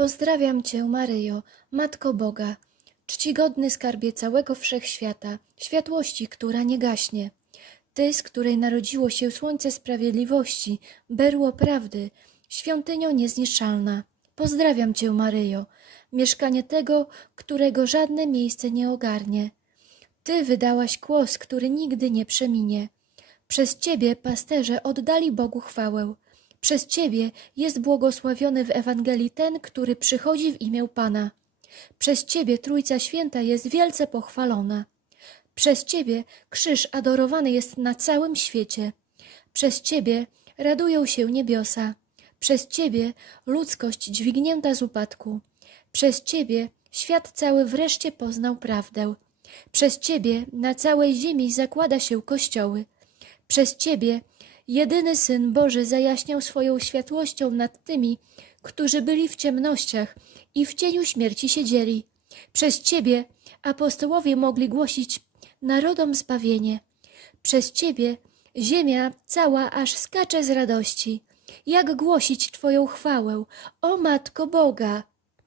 Pozdrawiam Cię, Maryjo, Matko Boga, czcigodny skarbie całego wszechświata, światłości, która nie gaśnie. Ty, z której narodziło się słońce sprawiedliwości, berło prawdy, świątynio niezniszczalna. Pozdrawiam Cię, Maryjo, mieszkanie tego, którego żadne miejsce nie ogarnie. Ty wydałaś głos, który nigdy nie przeminie. Przez Ciebie pasterze oddali Bogu chwałę. Przez Ciebie jest błogosławiony w Ewangelii ten, który przychodzi w imię Pana. Przez Ciebie Trójca Święta jest wielce pochwalona. Przez Ciebie krzyż adorowany jest na całym świecie. Przez Ciebie radują się niebiosa. Przez Ciebie ludzkość dźwignięta z upadku. Przez Ciebie świat cały wreszcie poznał prawdę. Przez Ciebie na całej ziemi zakłada się kościoły. Przez Ciebie jedyny Syn Boży zajaśniał swoją światłością nad tymi, którzy byli w ciemnościach i w cieniu śmierci siedzieli. Przez Ciebie apostołowie mogli głosić narodom zbawienie. Przez Ciebie ziemia cała aż skacze z radości. Jak głosić Twoją chwałę, o Matko Boga!